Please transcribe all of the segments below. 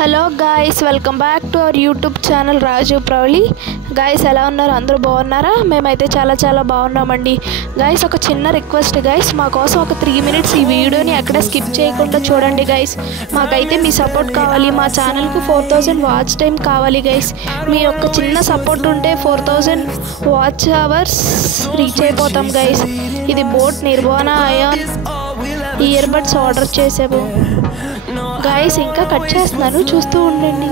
Hello guys, welcome back to our YouTube channel Raju Prouli. Guys ఎలా ఉన్నారు? అందరూ బాగున్నారా? మేమైతే చాలా బాగున్నామండి. గాయ్స్ ఒక చిన్న రిక్వెస్ట్ గాయ్స్, మా కోసం ఒక 3 minutes ఈ వీడియోని ఎక్కడ స్కిప్ చేయకుండా చూడండి గాయ్స్. మాకైతే మీ సపోర్ట్ కావాలి. మా ఛానల్కు 4000 వాచ్ టైం కావాలి గాయ్స్. మీ యొక్క చిన్న సపోర్ట్ ఉంటే 4000 వాచ్ అవర్స్ రీచ్ అయిపోతాం గాయ్స్. ఇది బోట్ నిర్వాణ అయాన్ ఇయర్ బడ్స్ ఆర్డర్ చేసాము గాయ్స్. ఇంకా కట్ చేస్తున్నాను, చూస్తూ ఉండండి.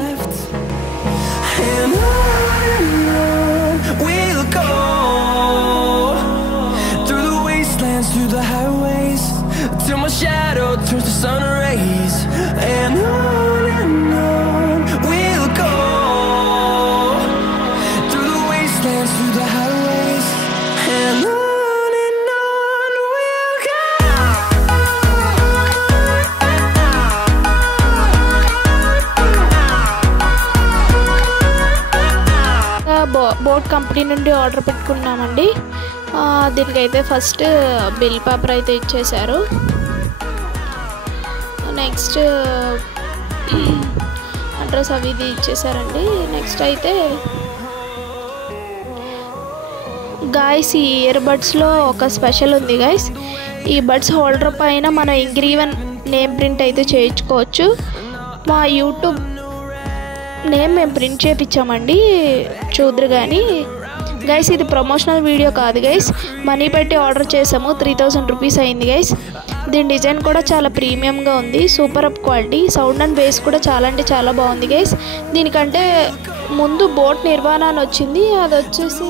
బోట్ కంపెనీ నుండి ఆర్డర్ పెట్టుకున్నామండి. దీనికైతే ఫస్ట్ బిల్ పేపర్ అయితే ఇచ్చేశారు. నెక్స్ట్ అడ్రస్ అవి ఇది ఇచ్చేసారండి. నెక్స్ట్ అయితే గాయ్స్ ఈ ఇయర్ బడ్స్లో ఒక స్పెషల్ ఉంది గాయ్స్. ఈ బడ్స్ హోల్డర్ పైన మన ఇంగ్రీవన్ నేమ్ ప్రింట్ అయితే చేయించుకోవచ్చు. మా యూట్యూబ్ నేమ్ మేము ప్రింట్ చేయించామండి, చూద్దరు కానీ గైస్. ఇది ప్రమోషనల్ వీడియో కాదు గైస్, మనీ పెట్టి ఆర్డర్ చేసాము. 3000 రూపీస్ అయింది గైస్. దీని డిజైన్ కూడా చాలా ప్రీమియంగా ఉంది, super up quality. Sound and base కూడా చాలా బాగుంది గైస్. దీనికంటే ముందు బోట్ నిర్వాణ అని వచ్చింది, అది వచ్చేసి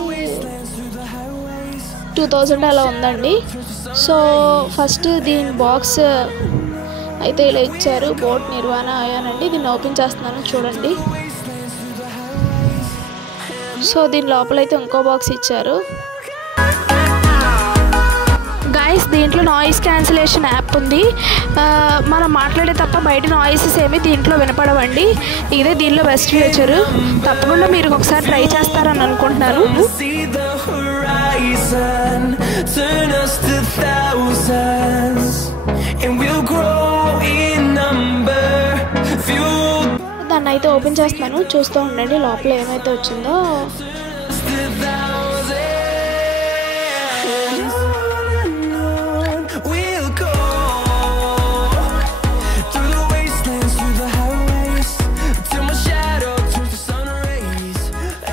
2000 అలా ఉందండి. సో ఫస్ట్ దీని బాక్స్ అయితే ఇలా ఇచ్చారు, బోట్ నిర్వాణ అయ్యానండి. దీన్ని ఓపెన్ చేస్తున్నాను చూడండి. సో దీని లోపల అయితే ఇంకో బాక్స్ ఇచ్చారు గాయస్. దీంట్లో నాయిస్ క్యాన్సిలేషన్ యాప్ ఉంది. మనం మాట్లాడే తప్ప బయట నాయిసెస్ ఏమి దీంట్లో వినపడవండి. ఇదే దీనిలో బెస్ట్ ఫీచర్. తప్పకుండా మీరు ఒకసారి ట్రై చేస్తారని అనుకుంటున్నాను. దాన్ని అయితే ఓపెన్ చేస్తున్నాను, చూస్తూ ఉండండి లోపల ఏమైతే వచ్చిందో.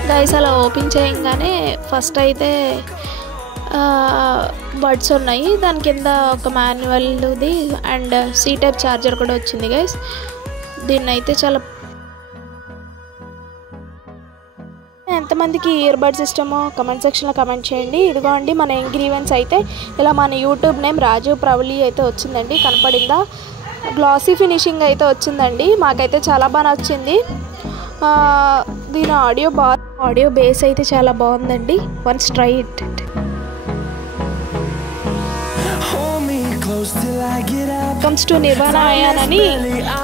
గైస్ అలా ఓపెన్ చేయగానే ఫస్ట్ అయితే బడ్స్ ఉన్నాయి, దాని కింద ఒక మాన్యువల్ది అండ్ సి టైప్ ఛార్జర్ కూడా వచ్చింది గైస్. దీన్ని అయితే చాలా ఎంతమందికి ఇయర్ బడ్స్ ఇష్టమో కమెంట్ సెక్షన్లో కమెంట్ చేయండి. ఇదిగో అండి మన ఇంగ్రీడియంట్స్ అయితే ఇలా మన యూట్యూబ్ నేమ్ రాజు ప్రౌలి అయితే వచ్చిందండి, కనపడిందా? గ్లాసీ ఫినిషింగ్ అయితే వచ్చిందండి, మాకైతే చాలా బాగా నచ్చింది. దీని ఆడియో బేస్ అయితే చాలా బాగుందండి. Once try it. Comes to Nirvana ion అని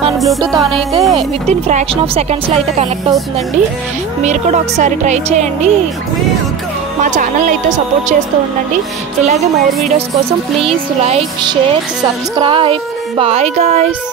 మన బ్లూటూత్ ఆన్ అయితే వితిన్ ఫ్రాక్షన్ ఆఫ్ సెకండ్స్లో అయితే కనెక్ట్ అవుతుందండి. మీరు కూడా ఒకసారి ట్రై చేయండి. మా ఛానల్ అయితే సపోర్ట్ చేస్తూ ఉండండి. ఇలాగే మోర్ వీడియోస్ కోసం please like, share, subscribe. Bye guys.